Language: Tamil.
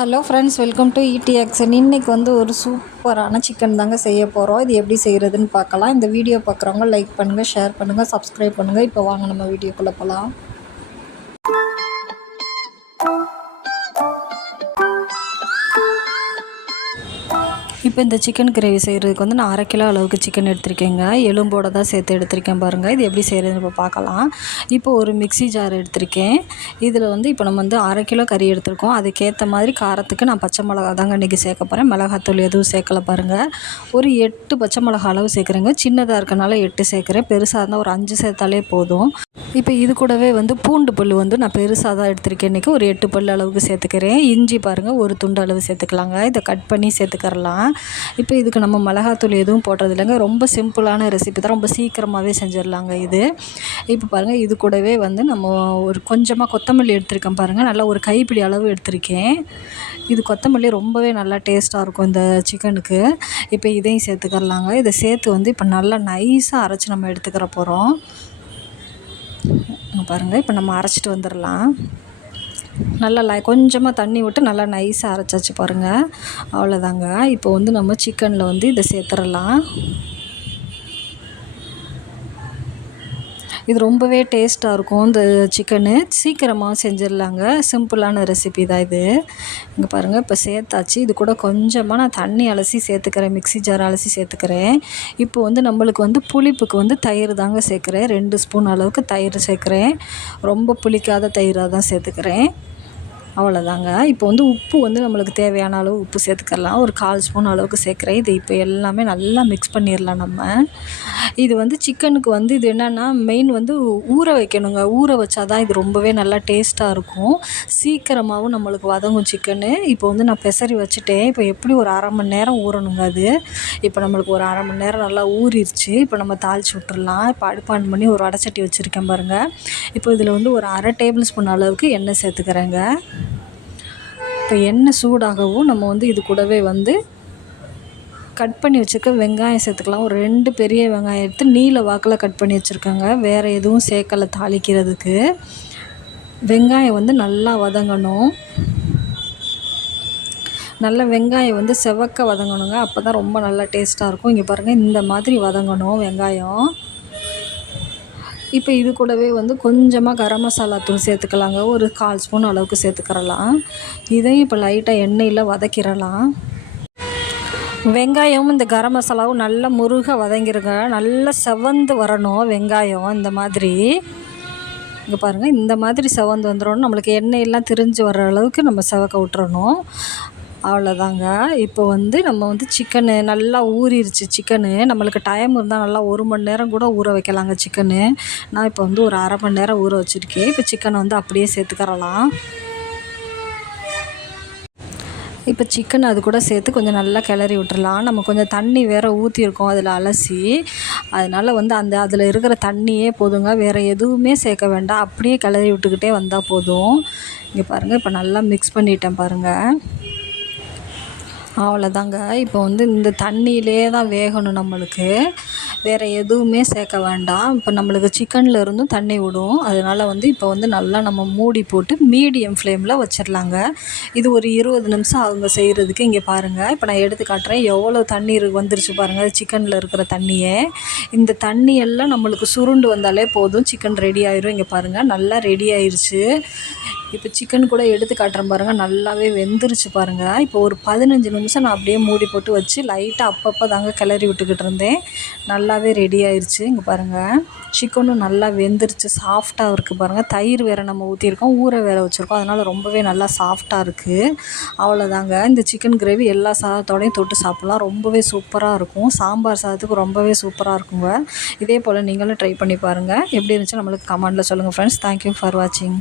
Hello friends, welcome to ETAction. இன்றைக்கி ஒரு சூப்பரான சிக்கன் தாங்க செய்ய போகிறோம். இது எப்படி செய்கிறதுன்னு பார்க்கலாம். இந்த வீடியோ பார்க்குறவங்க லைக் பண்ணுங்கள், ஷேர் பண்ணுங்கள், சப்ஸ்கிரைப் பண்ணுங்கள். இப்போ வாங்க நம்ம வீடியோக்குள்ளே போகலாம். இப்போ இந்த சிக்கன் கிரேவி செய்கிறதுக்கு நான் 1/2 கிலோ அளவுக்கு சிக்கன் எடுத்திருக்கேங்க. எலும்போடு தான் சேர்த்து எடுத்திருக்கேன் பாருங்கள். இது எப்படி செய்கிறதுன்னு இப்போ பார்க்கலாம். இப்போ ஒரு மிக்ஸி ஜார் எடுத்திருக்கேன். இதில் இப்போ நம்ம 1/2 கிலோ கறி எடுத்திருக்கோம். அதுக்கேற்ற மாதிரி காரத்துக்கு நான் பச்சை மிளகா தாங்க இன்றைக்கி சேர்க்க போகிறேன். மிளகாத்தூள் எதுவும் சேர்க்கல பாருங்கள். ஒரு 8 பச்சை மிளகா அளவு சேர்க்குறேங்க. சின்னதாக இருக்கனால 8 சேர்க்குறேன். பெருசாக இருந்தால் ஒரு 5 சேர்த்தாலே போதும். இப்போ இது கூடவே பூண்டு பல் நான் பெருசாக தான் எடுத்திருக்கேன். இன்றைக்கி ஒரு 8 பல் அளவுக்கு சேர்த்துக்கிறேன். இஞ்சி பாருங்கள், ஒரு துண்டு அளவு சேர்த்துக்கலாங்க. இதை கட் பண்ணி சேர்த்துக்கிறலாம். இப்போ இதுக்கு நம்ம மிளகாத்தூள் எதுவும் போடுறது இல்லைங்க. ரொம்ப சிம்பிளான ரெசிபி தான், ரொம்ப சீக்கிரமாகவே செஞ்சிடலாங்க இது. இப்போ பாருங்கள், இது கூடவே நம்ம ஒரு கொஞ்சமாக கொத்தமல்லி எடுத்திருக்கேன் பாருங்கள். நல்லா ஒரு கைப்பிடி அளவு எடுத்திருக்கேன். இது கொத்தமல்லி ரொம்பவே நல்லா டேஸ்ட்டாக இருக்கும் இந்த சிக்கனுக்கு. இப்போ இதையும் சேர்த்துக்கிறலாங்க. இதை சேர்த்து இப்போ நல்லா நைஸாக அரைச்சி நம்ம எடுத்துக்கிற போகிறோம். பாருங்கள், இப்போ நம்ம அரைச்சிட்டு வந்துடலாம். நல்லா கொஞ்சமாக தண்ணி விட்டு நல்லா நைஸாக அரைச்சாச்சு பாருங்கள். அவ்வளோதாங்க. இப்போ நம்ம சிக்கனில் இதை சேர்த்துடலாம். இது ரொம்பவே டேஸ்ட்டாக இருக்கும். இந்த சிக்கனு சீக்கிரமாக செஞ்சிடலாங்க. சிம்பிளான ரெசிபி தான் இது. இங்கே பாருங்கள், இப்போ சேர்த்தாச்சு. இது கூட கொஞ்சமாக நான் தண்ணி அலசி சேர்த்துக்கிறேன். மிக்ஸி ஜார் அலசி சேர்த்துக்கிறேன். இப்போ நம்மளுக்கு புளிப்புக்கு தயிர் தாங்க சேர்க்குறேன். 2 ஸ்பூன் அளவுக்கு தயிர் சேர்க்குறேன். ரொம்ப புளிக்காத தயிராக தான் சேர்த்துக்கிறேன். அவ்வளோதாங்க. இப்போ உப்பு நம்மளுக்கு தேவையான அளவு உப்பு சேர்த்துக்கலாம். ஒரு 1/4 ஸ்பூன் அளவுக்கு சேர்க்குறேன். இது இப்போ எல்லாமே நல்லா மிக்ஸ் பண்ணிடலாம் நம்ம. இது சிக்கனுக்கு இது என்னென்னா மெயின் ஊற வைக்கணுங்க. ஊற வச்சா தான் இது ரொம்பவே நல்லா டேஸ்ட்டாக இருக்கும். சீக்கிரமாகவும் நம்மளுக்கு வதங்கும் சிக்கனு. இப்போ நான் பெசரி வச்சுட்டேன். இப்போ எப்படி ஒரு 1/2 மணி நேரம் ஊறணுங்க அது. இப்போ நம்மளுக்கு ஒரு 1/2 மணி நேரம் நல்லா ஊறிடுச்சு. இப்போ நம்ம தாளித்து விட்டுறலாம். இப்போ அடுப்பு ஆன் பண்ணி ஒரு வடைச்சட்டி வச்சுருக்கேன் பாருங்கள். இப்போ இதில் ஒரு 1/2 டேபிள் ஸ்பூன் அளவுக்கு எண்ணெய் சேர்த்துக்கிறேங்க. இப்போ எண்ணெய் சூடாகவும் நம்ம இது கூடவே கட் பண்ணி வச்சுருக்க வெங்காயம் சேர்த்துக்கலாம். ஒரு 2 பெரிய வெங்காயம் எடுத்து நீல வாக்கில் கட் பண்ணி வச்சுருக்கேங்க. வேறு எதுவும் சேர்க்கலை தாளிக்கிறதுக்கு. வெங்காயம் நல்லா வதங்கணும். நல்லா வெங்காயம் செவக்க வதங்கணுங்க. அப்போ தான் ரொம்ப நல்லா டேஸ்ட்டாக இருக்கும். இங்கே பாருங்கள், இந்த மாதிரி வதங்கணும் வெங்காயம். இப்போ இது கூடவே கொஞ்சமாக கரம் மசாலா தூள் சேர்த்துக்கலாங்க. ஒரு 1/4 ஸ்பூன் அளவுக்கு சேர்த்துக்கிறலாம். இதையும் இப்போ லைட்டாக எண்ணெயில் வதக்கிடலாம். வெங்காயமும் இந்த கரம் மசாலாவும் நல்லா முருக வதங்கிருங்க. நல்லா செவந்து வரணும் வெங்காயம். இந்த மாதிரி இங்கே பாருங்கள், இந்த மாதிரி செவந்து வந்துடணும். நம்மளுக்கு எண்ணெயெல்லாம் திரிஞ்சு வர அளவுக்கு நம்ம செவக்க விட்டுறணும். அவ்வளோதாங்க. இப்போ நம்ம சிக்கனு நல்லா ஊறிடுச்சு. சிக்கனு நம்மளுக்கு டைம் இருந்தால் நல்லா 1 மணி நேரம் கூட ஊற வைக்கலாங்க சிக்கனு. நான் இப்போ ஒரு 1/2 மணி நேரம் ஊற வச்சுருக்கேன். இப்போ சிக்கனை அப்படியே சேர்த்துக்கிறலாம். இப்போ சிக்கன் அது கூட சேர்த்து கொஞ்சம் நல்லா கிளறி விட்டுறலாம். நம்ம கொஞ்சம் தண்ணி வேறு ஊற்றிருக்கோம் அதில் அலசி. அதனால் அதில் இருக்கிற தண்ணியே போதுங்க. வேறு எதுவுமே சேர்க்க வேண்டாம். அப்படியே கிளறி விட்டுக்கிட்டே வந்தால் போதும். இங்கே பாருங்கள், இப்போ நல்லா மிக்ஸ் பண்ணிட்டேன் பாருங்கள். அவ்வளோதாங்க. இப்போ இந்த தண்ணியிலே தான் வேகணும் நம்மளுக்கு. வேறு எதுவுமே சேர்க்க வேண்டாம். இப்போ நம்மளுக்கு சிக்கனில் இருந்தும் தண்ணி விடும். அதனால் இப்போ நல்லா நம்ம மூடி போட்டு மீடியம் ஃப்ளேமில் வச்சிடலாங்க. இது ஒரு 20 நிமிஷம் அவங்க செய்கிறதுக்கு. இங்கே பாருங்கள், இப்போ நான் எடுத்து காட்டுறேன். எவ்வளோ தண்ணி வந்துருச்சு பாருங்கள் சிக்கனில் இருக்கிற தண்ணியே. இந்த தண்ணியெல்லாம் நம்மளுக்கு சுருண்டு வந்தாலே போதும், சிக்கன் ரெடி ஆயிரும். இங்கே பாருங்கள், நல்லா ரெடி ஆயிடுச்சு. இப்போ சிக்கன் கூட எடுத்து காட்டுறேன் பாருங்கள். நல்லாவே வெந்துருச்சு பாருங்கள். இப்போ ஒரு 15 நிமிஷம் நான் அப்படியே மூடி போட்டு வச்சு லைட்டாக அப்பப்போ தாங்க கிளறி விட்டுக்கிட்டு இருந்தேன். நல்லாவே ரெடி ஆயிடுச்சு. இங்கே பாருங்கள், சிக்கனும் நல்லா வெந்துருச்சு. சாஃப்டாக இருக்குது பாருங்கள். தயிர் வேறு நம்ம ஊற்றிருக்கோம், ஊற வேறு வச்சுருக்கோம். அதனால் ரொம்பவே நல்லா சாஃப்டாக இருக்குது. அவ்வளோதாங்க. இந்த சிக்கன் கிரேவி எல்லா சாதத்தோடையும் தொட்டு சாப்பிட்லாம். ரொம்பவே சூப்பராக இருக்கும். சாம்பார் சாதத்துக்கு ரொம்பவே சூப்பராக இருக்குங்க. இதே போல் நீங்களும் ட்ரை பண்ணி பாருங்கள். எப்படி இருந்துச்சு நம்மளுக்கு கமெண்டில் சொல்லுங்கள் ஃப்ரெண்ட்ஸ். தேங்க்யூ ஃபார் வாட்சிங்.